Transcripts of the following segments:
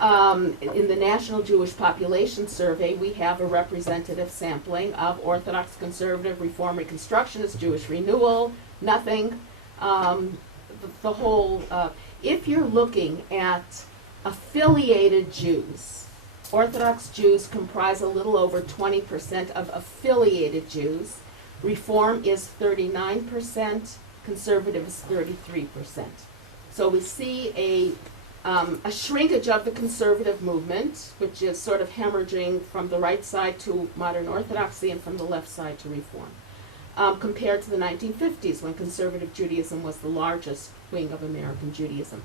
In the National Jewish Population Survey, we have a representative sampling of Orthodox, Conservative, Reform, Reconstructionist, Jewish Renewal, nothing. The whole, if you're looking at affiliated Jews, Orthodox Jews comprise a little over 20% of affiliated Jews. Reform is 39%, Conservative is 33%. So we see a shrinkage of the conservative movement, which is sort of hemorrhaging from the right side to modern Orthodoxy and from the left side to Reform, compared to the 1950s when conservative Judaism was the largest wing of American Judaism.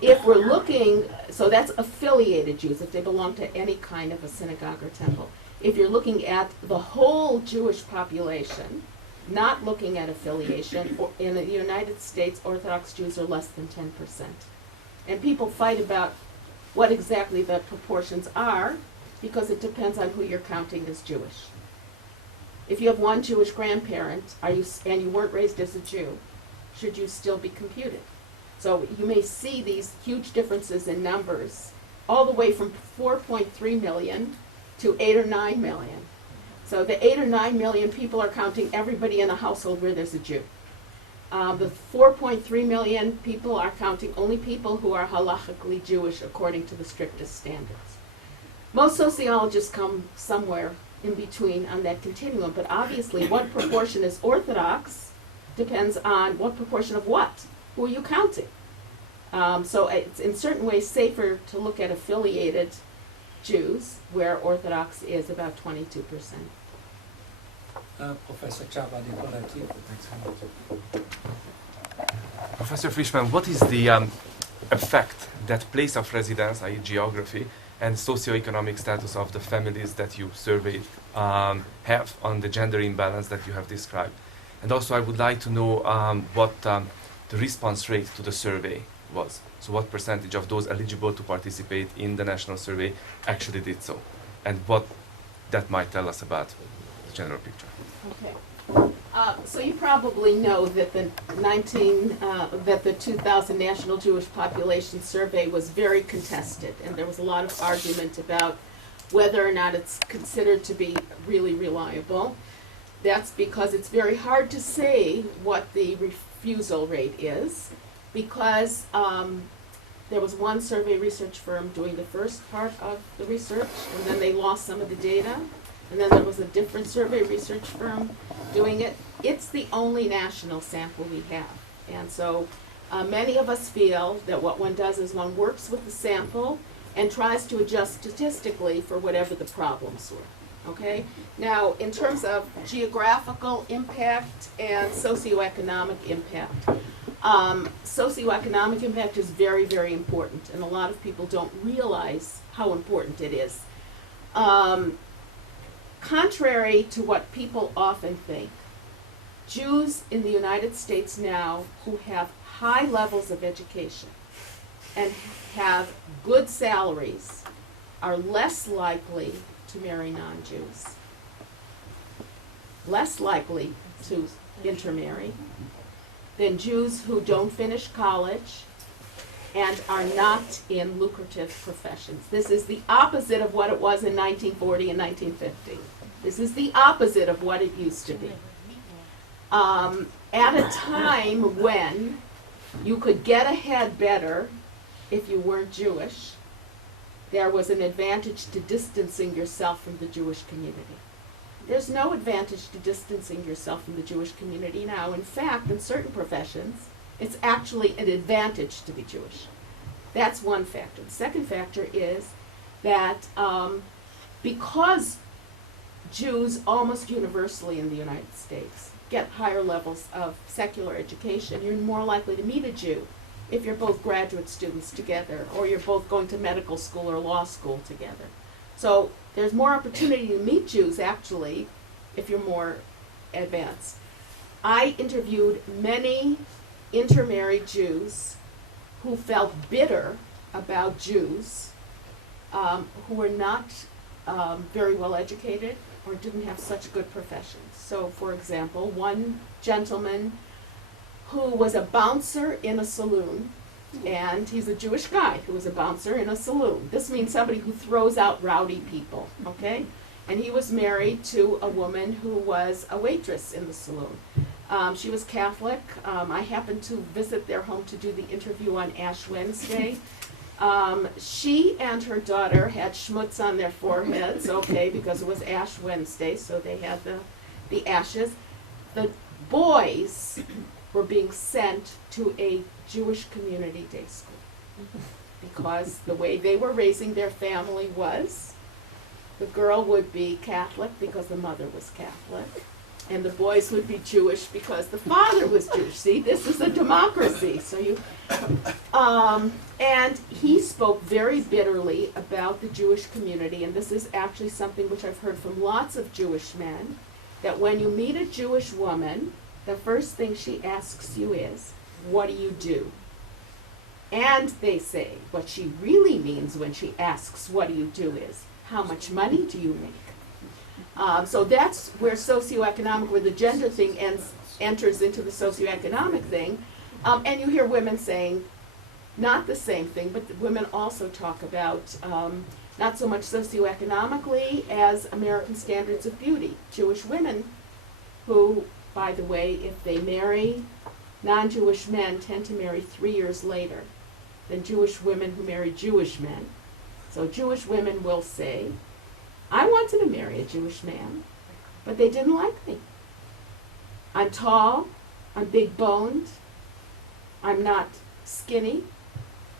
If we're looking, so that's affiliated Jews, if they belong to any kind of a synagogue or temple. If you're looking at the whole Jewish population, not looking at affiliation, in the United States, Orthodox Jews are less than 10%. And people fight about what exactly the proportions are because it depends on who you're counting as Jewish. If you have one Jewish grandparent and you weren't raised as a Jew, should you still be computed? So you may see these huge differences in numbers, all the way from 4.3 million to 8 or 9 million. So the 8 or 9 million people are counting everybody in a household where there's a Jew. The 4.3 million people are counting only people who are halachically Jewish according to the strictest standards. Most sociologists come somewhere in between on that continuum, but obviously what proportion is Orthodox depends on what proportion of what. Who are you counting? So it's in certain ways safer to look at affiliated Jews, where Orthodox is about 22%. Professor Chabad, thanks so much. Professor Fishman, what is the effect that place of residence, i.e. geography, and socio-economic status of the families that you surveyed have on the gender imbalance that you have described? And also I would like to know what the response rate to the survey was. So what percentage of those eligible to participate in the national survey actually did so? And what that might tell us about the general picture. Okay. So you probably know that the 2000 National Jewish Population Survey was very contested, and there was a lot of argument about whether or not it's considered to be really reliable. That's because it's very hard to say what the refusal rate is, because there was one survey research firm doing the first part of the research, and then they lost some of the data. And then there was a different survey research firm doing it. It's the only national sample we have. And so many of us feel that what one does is one works with the sample and tries to adjust statistically for whatever the problems were. Okay? Now, in terms of geographical impact and socioeconomic impact, socioeconomic impact is very, very important, and a lot of people don't realize how important it is. Contrary to what people often think, Jews in the United States now who have high levels of education and have good salaries are less likely to marry non-Jews, less likely to intermarry than Jews who don't finish college and are not in lucrative professions. This is the opposite of what it was in 1940 and 1950. This is the opposite of what it used to be. At a time when you could get ahead better if you weren't Jewish, there was an advantage to distancing yourself from the Jewish community. There's no advantage to distancing yourself from the Jewish community now. In fact, in certain professions, it's actually an advantage to be Jewish. That's one factor. The second factor is that because Jews almost universally in the United States get higher levels of secular education, you're more likely to meet a Jew if you're both graduate students together or you're both going to medical school or law school together. So there's more opportunity to meet Jews actually if you're more advanced. I interviewed many intermarried Jews who felt bitter about Jews who were not very well educated or didn't have such good professions. So, for example, one gentleman who was a bouncer in a saloon And he's a Jewish guy who was a bouncer in a saloon. This means somebody who throws out rowdy people, okay? And he was married to a woman who was a waitress in the saloon. She was Catholic. I happened to visit their home to do the interview on Ash Wednesday. She and her daughter had schmutz on their foreheads, okay, because it was Ash Wednesday, so they had the ashes. The boys were being sent to a Jewish community day school because the way they were raising their family was the girl would be Catholic because the mother was Catholic, and the boys would be Jewish because the father was Jewish. See, this is a democracy. So and he spoke very bitterly about the Jewish community, and this is actually something which I've heard from lots of Jewish men, that when you meet a Jewish woman, the first thing she asks you is, what do you do? And they say, what she really means when she asks, what do you do, is, how much money do you make? So that's where socioeconomic, where the gender thing enters into the socioeconomic thing. And you hear women saying, not the same thing, but women also talk about not so much socioeconomically as American standards of beauty. Jewish women who, by the way, if they marry non-Jewish men, tend to marry 3 years later than Jewish women who marry Jewish men. So Jewish women will say, I wanted to marry a Jewish man, but they didn't like me. I'm tall, I'm big-boned, I'm not skinny,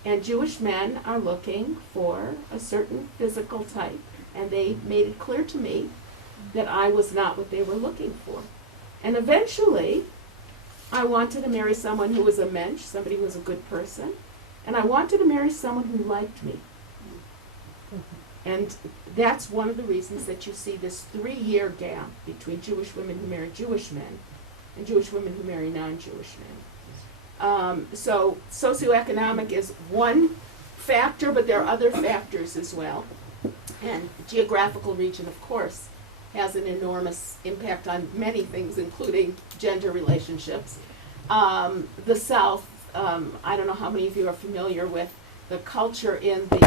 and Jewish men are looking for a certain physical type, and they made it clear to me that I was not what they were looking for. And eventually, I wanted to marry someone who was a mensch, somebody who was a good person, and I wanted to marry someone who liked me. And that's one of the reasons that you see this 3-year gap between Jewish women who marry Jewish men and Jewish women who marry non-Jewish men. So socioeconomic is one factor, but there are other factors as well. And geographical region, of course, has an enormous impact on many things, including gender relationships. The South, I don't know how many of you are familiar with the culture in the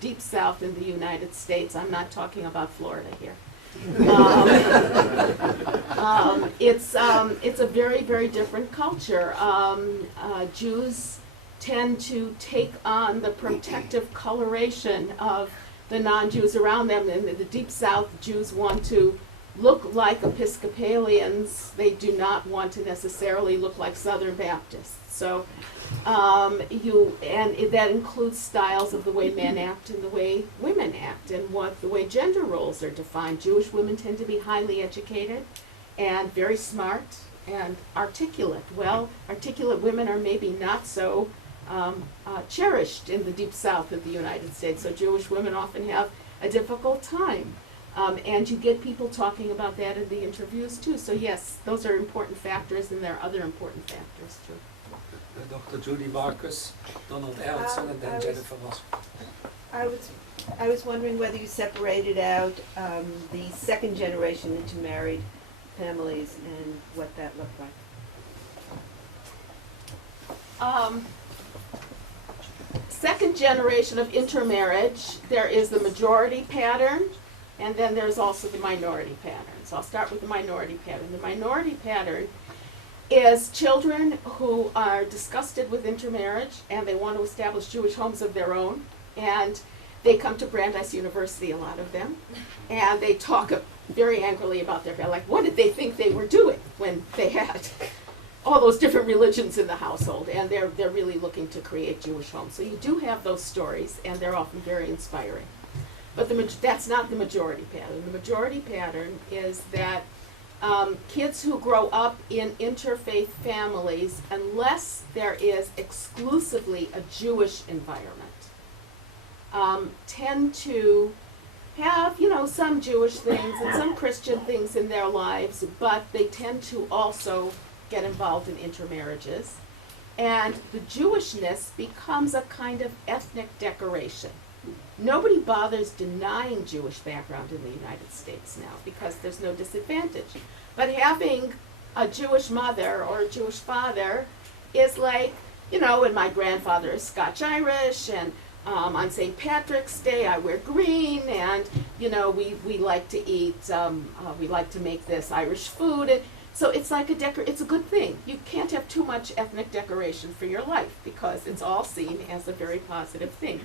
deep South in the United States. I'm not talking about Florida here. It's a very, very different culture. Jews tend to take on the protective coloration of the non-Jews around them. In the deep South, Jews want to look like Episcopalians. They do not want to necessarily look like Southern Baptists. So that includes styles of the way men act and the way women act, and the way gender roles are defined. Jewish women tend to be highly educated and very smart and articulate. Well, articulate women are maybe not so cherished in the deep South of the United States, so Jewish women often have a difficult time. And you get people talking about that in the interviews too. So yes, those are important factors, and there are other important factors too. Dr. Judy Marcus, Donald Ellison, and then Jennifer Moss. I was wondering whether you separated out the second generation intermarried families and what that looked like. Second generation of intermarriage, there is the majority pattern, and then there's also the minority pattern. So I'll start with the minority pattern. The minority pattern is children who are disgusted with intermarriage and they want to establish Jewish homes of their own, and they come to Brandeis University, a lot of them, and they talk very angrily about their family. Like, what did they think they were doing when they had all those different religions in the household, and they're really looking to create Jewish homes. So you do have those stories, and they're often very inspiring. But that's not the majority pattern. The majority pattern is that kids who grow up in interfaith families, unless there is exclusively a Jewish environment, tend to have, some Jewish things and some Christian things in their lives, but they tend to also get involved in intermarriages. And the Jewishness becomes a kind of ethnic decoration. Nobody bothers denying Jewish background in the United States now because there's no disadvantage. But having a Jewish mother or a Jewish father is like and my grandfather is Scotch-Irish, and on St. Patrick's Day I wear green, and, we like to eat, we like to make this Irish food, and so it's like it's a good thing. You can't have too much ethnic decoration for your life because it's all seen as a very positive thing.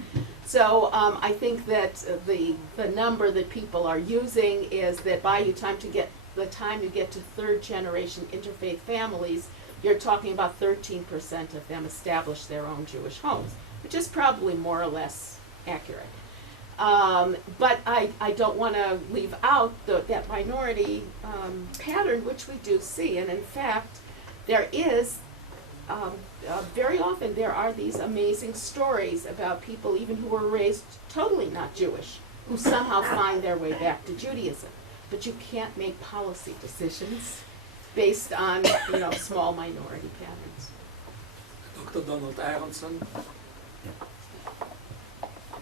So I think that the number that people are using is that by the time you get to third generation interfaith families, you're talking about 13% of them establish their own Jewish homes, which is probably more or less accurate. But I don't want to leave out that minority pattern, which we do see. And in fact, there is, very often there are these amazing stories about people even who were raised totally not Jewish, who somehow find their way back to Judaism. But you can't make policy decisions based on, small minority patterns. Dr. Donald Aronson.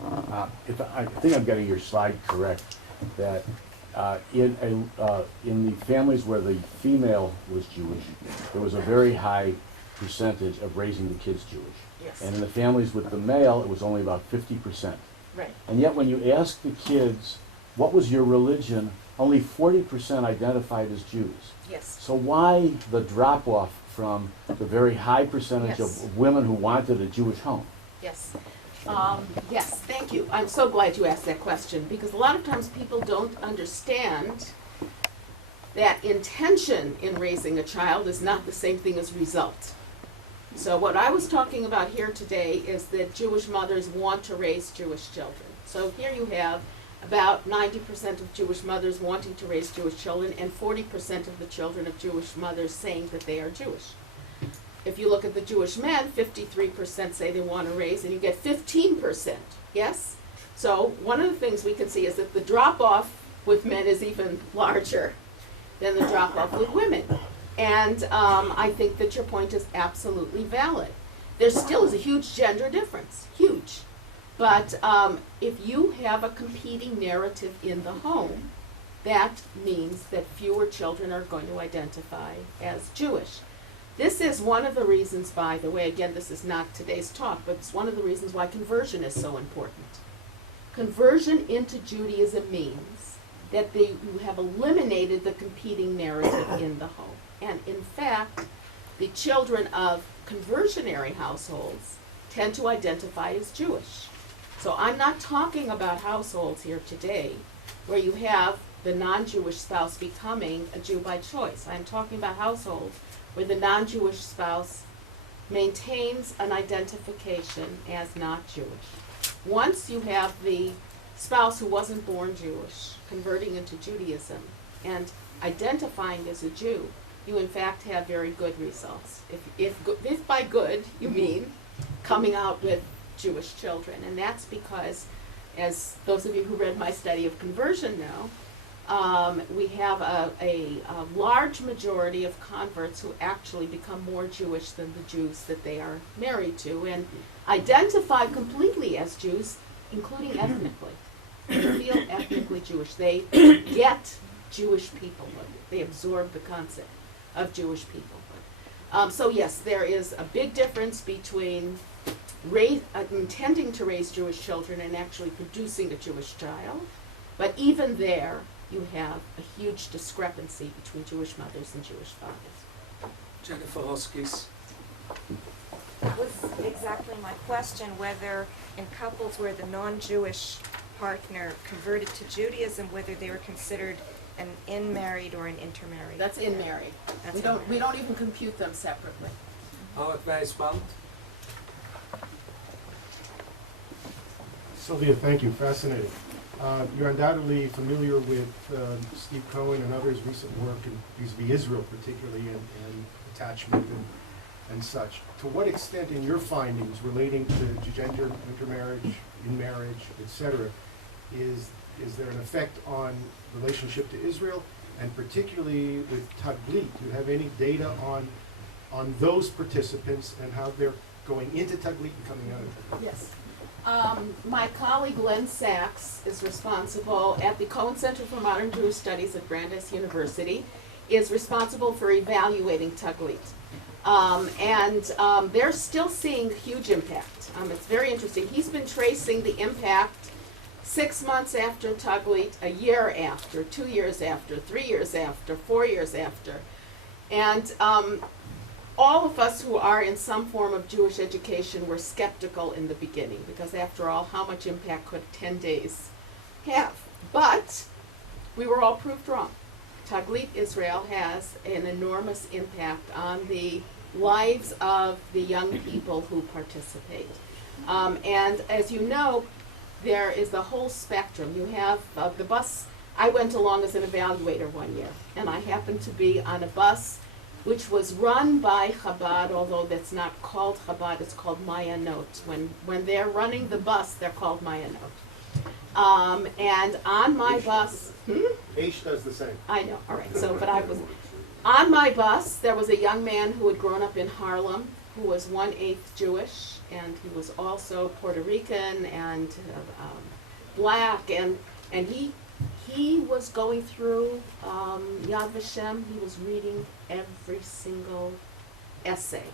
I think I'm getting your slide correct, that in the families where the female was Jewish, there was a very high percentage of raising the kids Jewish. Yes. And in the families with the male, it was only about 50%. Right. And yet when you ask the kids, what was your religion, only 40% identified as Jews. Yes. So why the drop-off from the very high percentage Yes. of women who wanted a Jewish home? Yes. Yes, thank you. I'm so glad you asked that question, because a lot of times people don't understand that intention in raising a child is not the same thing as result. So what I was talking about here today is that Jewish mothers want to raise Jewish children. So here you have about 90% of Jewish mothers wanting to raise Jewish children, and 40% of the children of Jewish mothers saying that they are Jewish. If you look at the Jewish men, 53% say they want to raise, and you get 15%, yes? So one of the things we can see is that the drop-off with men is even larger than the drop-off with women. And I think that your point is absolutely valid. There still is a huge gender difference, huge. But if you have a competing narrative in the home, that means that fewer children are going to identify as Jewish. This is one of the reasons, by the way, again, this is not today's talk, but it's one of the reasons why conversion is so important. Conversion into Judaism means that you have eliminated the competing narrative in the home. And in fact, the children of conversionary households tend to identify as Jewish. So I'm not talking about households here today where you have the non-Jewish spouse becoming a Jew by choice. I'm talking about households where the non-Jewish spouse maintains an identification as not Jewish. Once you have the spouse who wasn't born Jewish converting into Judaism and identifying as a Jew, you in fact have very good results. If by good you mean coming out with Jewish children. And that's because, as those of you who read my study of conversion know, we have a large majority of converts who actually become more Jewish than the Jews that they are married to, and identify completely as Jews, including ethnically. They feel ethnically Jewish. They get Jewish peoplehood. They absorb the concept of Jewish peoplehood. So yes, there is a big difference between intending to raise Jewish children and actually producing a Jewish child. But even there, you have a huge discrepancy between Jewish mothers and Jewish fathers. Jennifer Hoskis. That was exactly my question, whether in couples where the non-Jewish partner converted to Judaism, whether they were considered an in-married or an intermarried. That's in-married. That's We don't even compute them separately. Howard Weisband. Sylvia, thank you. Fascinating. You're undoubtedly familiar with Steve Cohen and others' recent work in vis-a-vis Israel, particularly in attachment and such. To what extent, in your findings relating to gender intermarriage, in marriage, etc., is there an effect on relationship to Israel, and particularly with Taglit? Do you have any data on those participants and how they're going into Taglit and coming out of it? Yes. My colleague Len Sachs is responsible at the Cohen Center for Modern Jewish Studies at Brandeis University, is responsible for evaluating Taglit. They're still seeing huge impact. It's very interesting. He's been tracing the impact 6 months after Taglit, a year after, 2 years after, 3 years after, 4 years after. And all of us who are in some form of Jewish education were skeptical in the beginning, because after all, how much impact could 10 days have? But we were all proved wrong. Taglit Israel has an enormous impact on the lives of the young people who participate. And as you know, there is the whole spectrum. You have the bus. I went along as an evaluator one year, and I happened to be on a bus which was run by Chabad, although that's not called Chabad, it's called Mayanot. When they're running the bus, they're called Mayanot. And on my bus, Aish does the same. I know, all right, so, but I was, on my bus, there was a young man who had grown up in Harlem, who was 1/8 Jewish, and he was also Puerto Rican and black, and he was going through Yad Vashem. He was reading every single essay.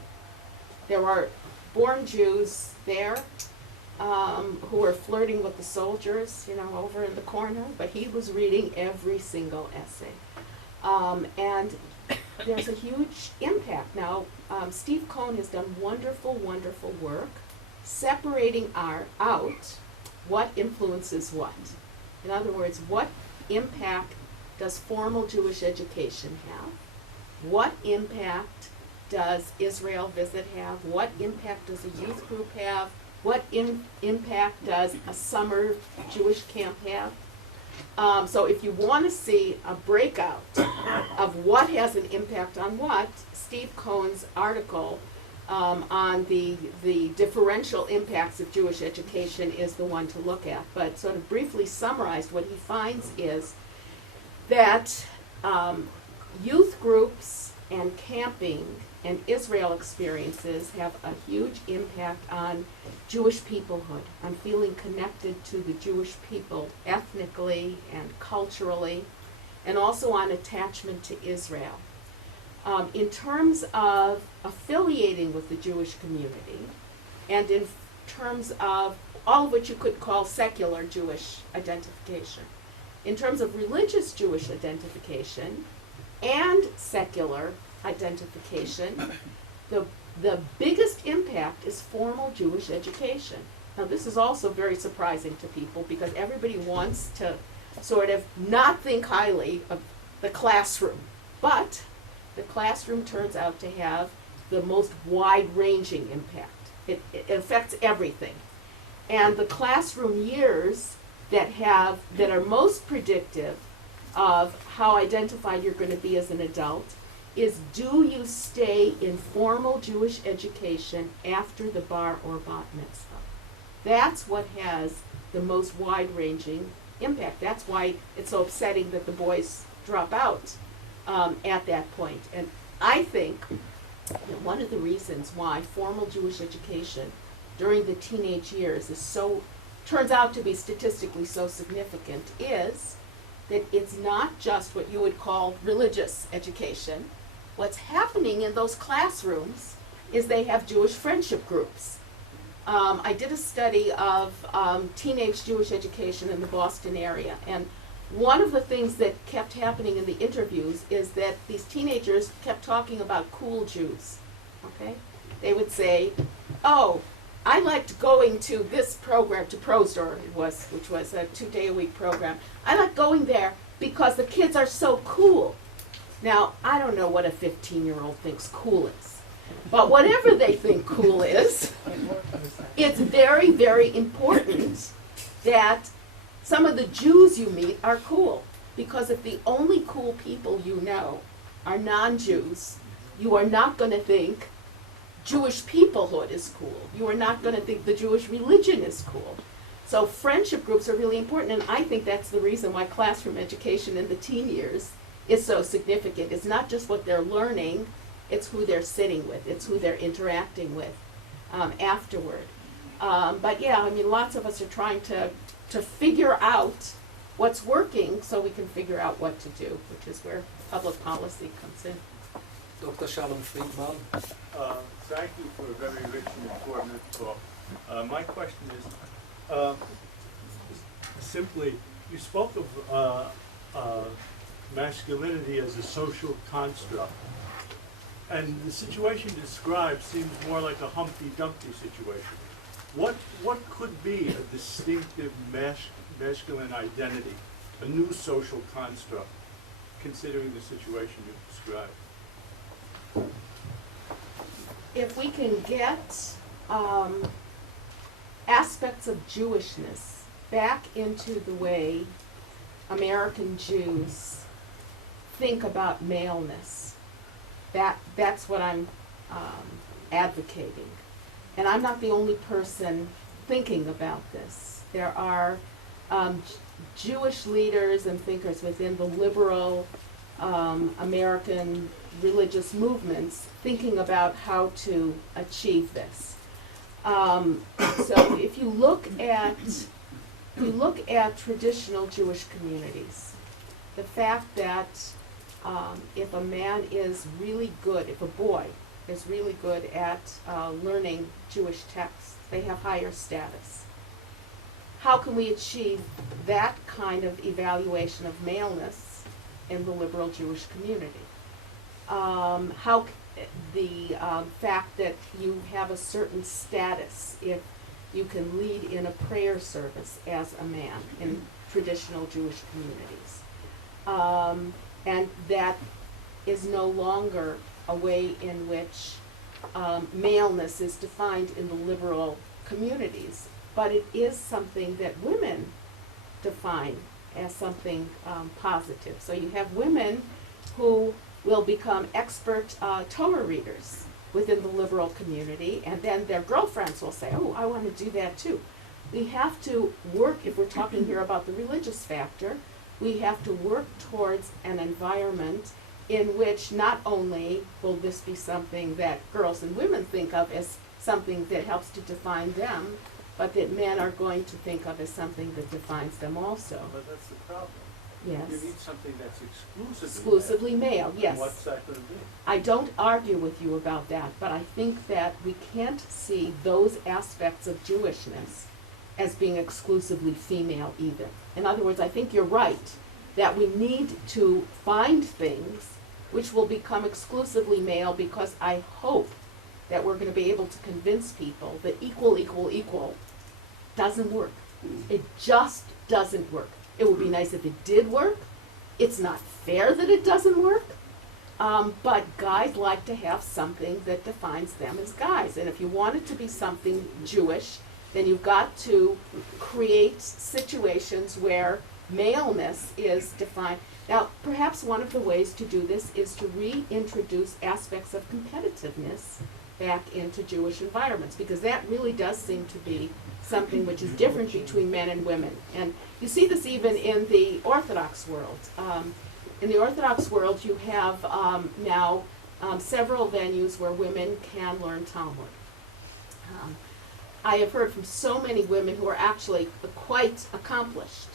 There were born Jews there who were flirting with the soldiers, over in the corner, but he was reading every single essay. And there's a huge impact. Now, Steve Cohn has done wonderful, wonderful work separating out what influences what. In other words, what impact does formal Jewish education have? What impact does Israel Visit have? What impact does a youth group have? What impact does a summer Jewish camp have? So if you want to see a breakout of what has an impact on what, Steve Cohn's article on the differential impacts of Jewish education is the one to look at. But sort of briefly summarized, what he finds is that youth groups and camping and Israel experiences have a huge impact on Jewish peoplehood, on feeling connected to the Jewish people ethnically and culturally, and also on attachment to Israel. In terms of affiliating with the Jewish community, and in terms of all of which you could call secular Jewish identification, in terms of religious Jewish identification and secular identification, the biggest impact is formal Jewish education. Now, this is also very surprising to people because everybody wants to sort of not think highly of the classroom, but the classroom turns out to have the most wide-ranging impact. It affects everything. And the classroom years that are most predictive of how identified you're going to be as an adult is, do you stay in formal Jewish education after the bar or bat mitzvah? That's what has the most wide-ranging impact. That's why it's so upsetting that the boys drop out at that point. And I think that one of the reasons why formal Jewish education during the teenage years turns out to be statistically so significant is that it's not just what you would call religious education. What's happening in those classrooms is they have Jewish friendship groups. I did a study of teenage Jewish education in the Boston area, and one of the things that kept happening in the interviews is that these teenagers kept talking about cool Jews, okay? They would say, oh, I liked going to this program, to ProStore, which was a 2-day-a-week program. I like going there because the kids are so cool. Now, I don't know what a 15-year-old thinks cool is, but whatever they think cool is, it's very, very important that some of the Jews you meet are cool, because if the only cool people you know are non-Jews, you are not going to think Jewish peoplehood is cool. You are not going to think the Jewish religion is cool. So friendship groups are really important, and I think that's the reason why classroom education in the teen years is so significant. It's not just what they're learning, it's who they're sitting with, it's who they're interacting with afterward. But yeah, I mean, lots of us are trying to figure out what's working so we can figure out what to do, which is where public policy comes in. Dr. Shalom Friedman. Thank you for a very rich and informative talk. My question is, simply, you spoke of masculinity as a social construct, and the situation described seems more like a Humpty Dumpty situation. What could be a distinctive masculine identity, a new social construct, considering the situation you described? If we can get aspects of Jewishness back into the way American Jews think about maleness, that's what I'm advocating. And I'm not the only person thinking about this. There are Jewish leaders and thinkers within the liberal American religious movements thinking about how to achieve this. So if you look at traditional Jewish communities, the fact that if a man is really good, if a boy is really good at learning Jewish texts, they have higher status. How can we achieve that kind of evaluation of maleness in the liberal Jewish community? The fact that you have a certain status if you can lead in a prayer service as a man in traditional Jewish communities. And that is no longer a way in which maleness is defined in the liberal communities, but it is something that women define as something positive. So you have women who will become expert Torah readers within the liberal community, and then their girlfriends will say, oh, I want to do that too. We have to work, if we're talking here about the religious factor, we have to work towards an environment in which not only will this be something that girls and women think of as something that helps to define them, but that men are going to think of as something that defines them also. But that's the problem. Yes. You need something that's Exclusively male, yes. And what's that going to be? I don't argue with you about that, but I think that we can't see those aspects of Jewishness as being exclusively female either. In other words, I think you're right that we need to find things which will become exclusively male, because I hope that we're going to be able to convince people that equal doesn't work. It just doesn't work. It would be nice if it did work. It's not fair that it doesn't work. But guys like to have something that defines them as guys. And if you want it to be something Jewish, then you've got to create situations where maleness is defined. Now, perhaps one of the ways to do this is to reintroduce aspects of competitiveness back into Jewish environments, because that really does seem to be something which is different between men and women. And you see this even in the Orthodox world. In the Orthodox world, you have now several venues where women can learn Talmud. I have heard from so many women who are actually quite accomplished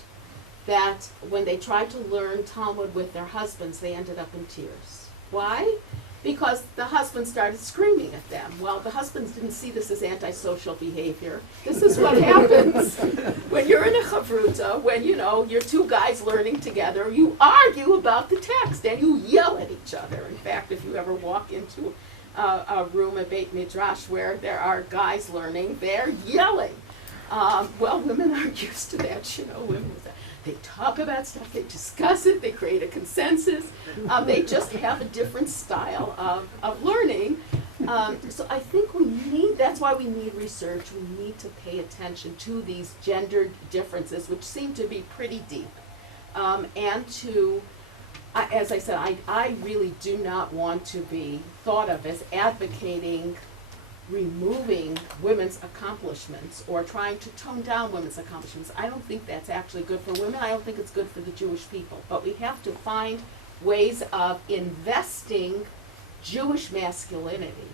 that when they tried to learn Talmud with their husbands, they ended up in tears. Why? Because the husband started screaming at them. Well, the husbands didn't see this as antisocial behavior. This is what happens when you're in a chavruta, when, you know, you're two guys learning together, you argue about the text and you yell at each other. In fact, if you ever walk into a room, a Beit Midrash, where there are guys learning, they're yelling. Well, women aren't used to that, you know. Women, they talk about stuff, they discuss it, they create a consensus. They just have a different style of learning. So I think that's why we need research. We need to pay attention to these gendered differences, which seem to be pretty deep. And to, as I said, I really do not want to be thought of as advocating removing women's accomplishments or trying to tone down women's accomplishments. I don't think that's actually good for women. I don't think it's good for the Jewish people. But we have to find ways of investing Jewish masculinity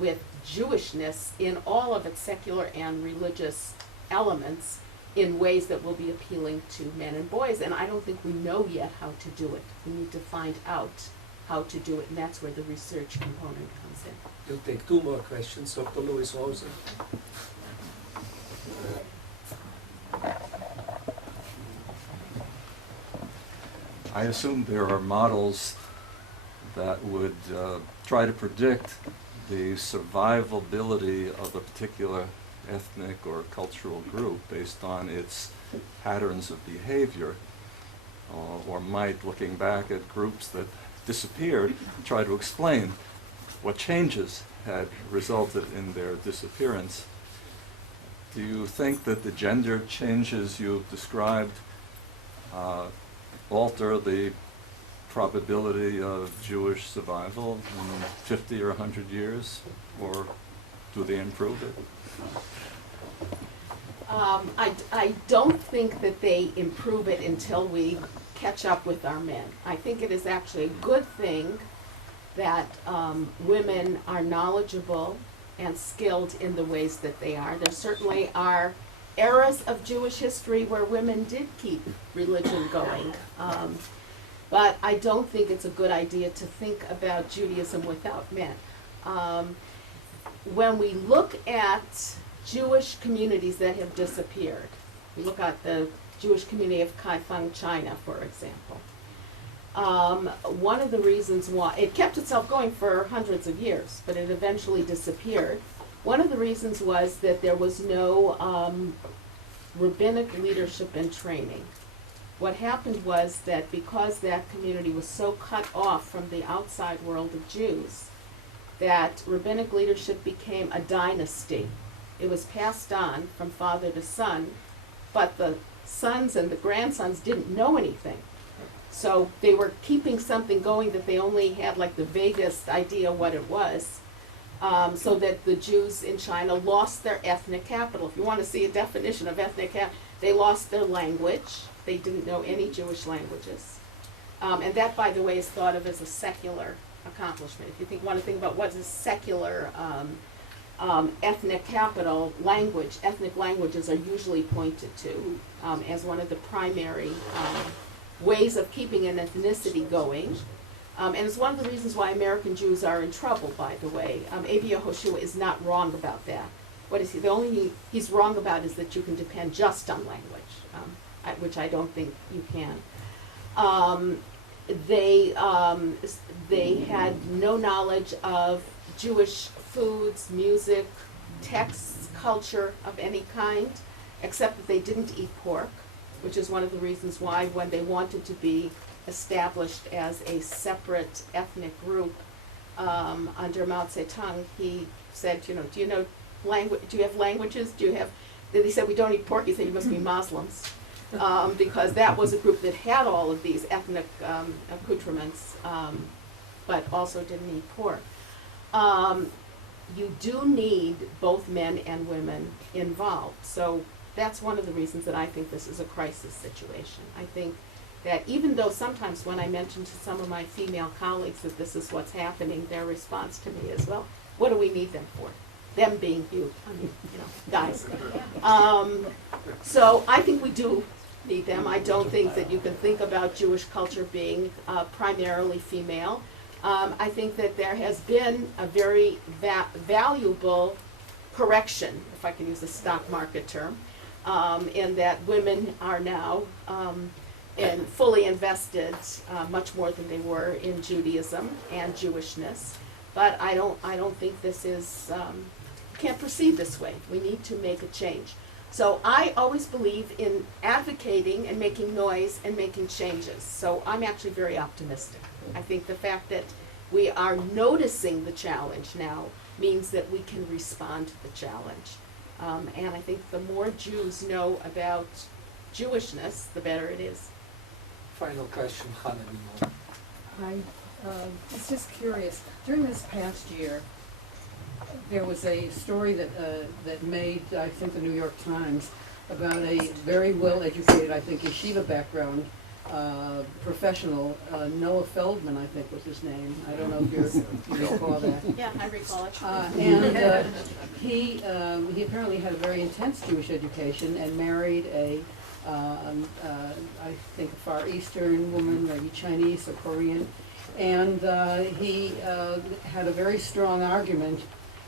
with Jewishness in all of its secular and religious elements in ways that will be appealing to men and boys. And I don't think we know yet how to do it. We need to find out how to do it, and that's where the research component comes in. We'll take 2 more questions. Dr. Louis Rosen. I assume there are models that would try to predict the survivability of a particular ethnic or cultural group based on its patterns of behavior, or might, looking back at groups that disappeared, try to explain what changes had resulted in their disappearance. Do you think that the gender changes you've described alter the probability of Jewish survival in 50 or 100 years, or do they improve it? I don't think that they improve it until we catch up with our men. I think it is actually a good thing that women are knowledgeable and skilled in the ways that they are. There certainly are eras of Jewish history where women did keep religion going. But I don't think it's a good idea to think about Judaism without men. When we look at Jewish communities that have disappeared, we look at the Jewish community of Kaifeng, China, for example. One of the reasons why it kept itself going for hundreds of years, but it eventually disappeared. One of the reasons was that there was no rabbinic leadership and training. What happened was that because that community was so cut off from the outside world of Jews, that rabbinic leadership became a dynasty. It was passed on from father to son, but the sons and the grandsons didn't know anything. So they were keeping something going that they only had like the vaguest idea what it was, so that the Jews in China lost their ethnic capital. If you want to see a definition of ethnic capital, they lost their language. They didn't know any Jewish languages. And that, by the way, is thought of as a secular accomplishment. If you want to think about what is secular ethnic capital, ethnic languages are usually pointed to as one of the primary ways of keeping an ethnicity going. And it's one of the reasons why American Jews are in trouble, by the way. A.B. Yehoshua is not wrong about that. What is he? The only thing he's wrong about is that you can depend just on language, which I don't think you can. They had no knowledge of Jewish foods, music, texts, culture of any kind, except that they didn't eat pork, which is one of the reasons why when they wanted to be established as a separate ethnic group under Mao Zedong, he said, do you know language? Do you have languages? Then he said, we don't eat pork. He said, you must be Muslims, because that was a group that had all of these ethnic accoutrements, but also didn't eat pork. You do need both men and women involved. So that's one of the reasons that I think this is a crisis situation. I think that even though sometimes when I mention to some of my female colleagues that this is what's happening, their response to me is, well, what do we need them for? Them being you, guys. So I think we do need them. I don't think that you can think about Jewish culture being primarily female. I think that there has been a very valuable correction, if I can use a stock market term, in that women are now fully invested much more than they were in Judaism and Jewishness. But I don't think this is can't proceed this way. We need to make a change. So I always believe in advocating and making noise and making changes. So I'm actually very optimistic. I think the fact that we are noticing the challenge now means that we can respond to the challenge. And I think the more Jews know about Jewishness, the better it is. Final question, Hannah. I was just curious. During this past year, there was a story that made, I think, the New York Times about a very well-educated, I think, yeshiva background professional, Noah Feldman, I think was his name. I don't know if you recall that. Yeah, I recall it. And he apparently had a very intense Jewish education and married I think, a Far Eastern woman, maybe Chinese or Korean. And he had a very strong argument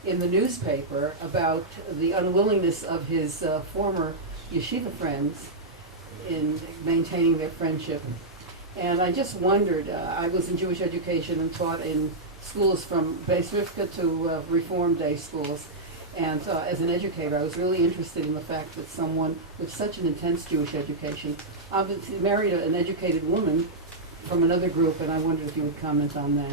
in the newspaper about the unwillingness of his former yeshiva friends in maintaining their friendship. And I just wondered, I was in Jewish education and taught in schools from Beis Rivka to Reform Day schools. And as an educator, I was really interested in the fact that someone with such an intense Jewish education obviously married an educated woman from another group, and I wondered if you would comment on that.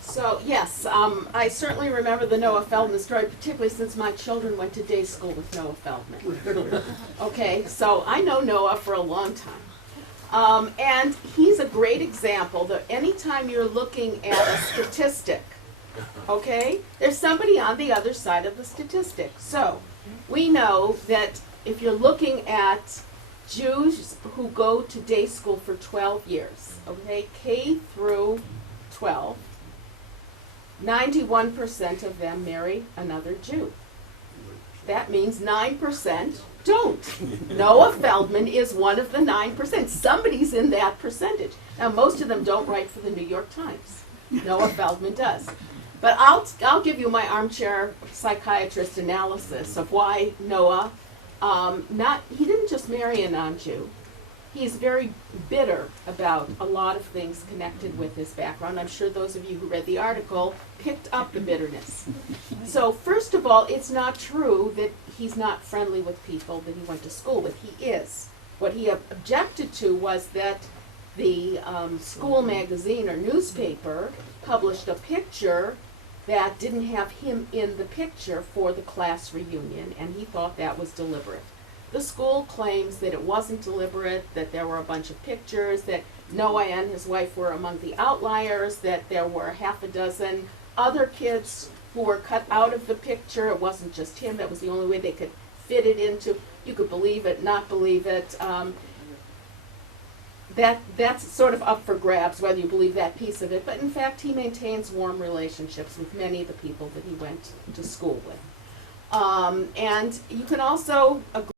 So, yes, I certainly remember the Noah Feldman story, particularly since my children went to day school with Noah Feldman. Okay, so I know Noah for a long time. And he's a great example that anytime you're looking at a statistic, okay, there's somebody on the other side of the statistic. So, we know that if you're looking at Jews who go to day school for 12 years, okay, K through 12, 91% of them marry another Jew. That means 9% don't. Noah Feldman is one of the 9%. Somebody's in that percentage. Now, most of them don't write for the New York Times. Noah Feldman does. But I'll give you my armchair psychiatrist analysis of why Noah, he didn't just marry a non-Jew. He's very bitter about a lot of things connected with his background. I'm sure those of you who read the article picked up the bitterness. So first of all, it's not true that he's not friendly with people that he went to school with. He is. What he objected to was that the school magazine or newspaper published a picture that didn't have him in the picture for the class reunion, and he thought that was deliberate. The school claims that it wasn't deliberate, that there were a bunch of pictures, that Noah and his wife were among the outliers, that there were half a dozen other kids who were cut out of the picture. It wasn't just him. That was the only way they could fit it into. You could believe it, not believe it. That's sort of up for grabs, whether you believe that piece of it. But in fact, he maintains warm relationships with many of the people that he went to school with. And you can also agree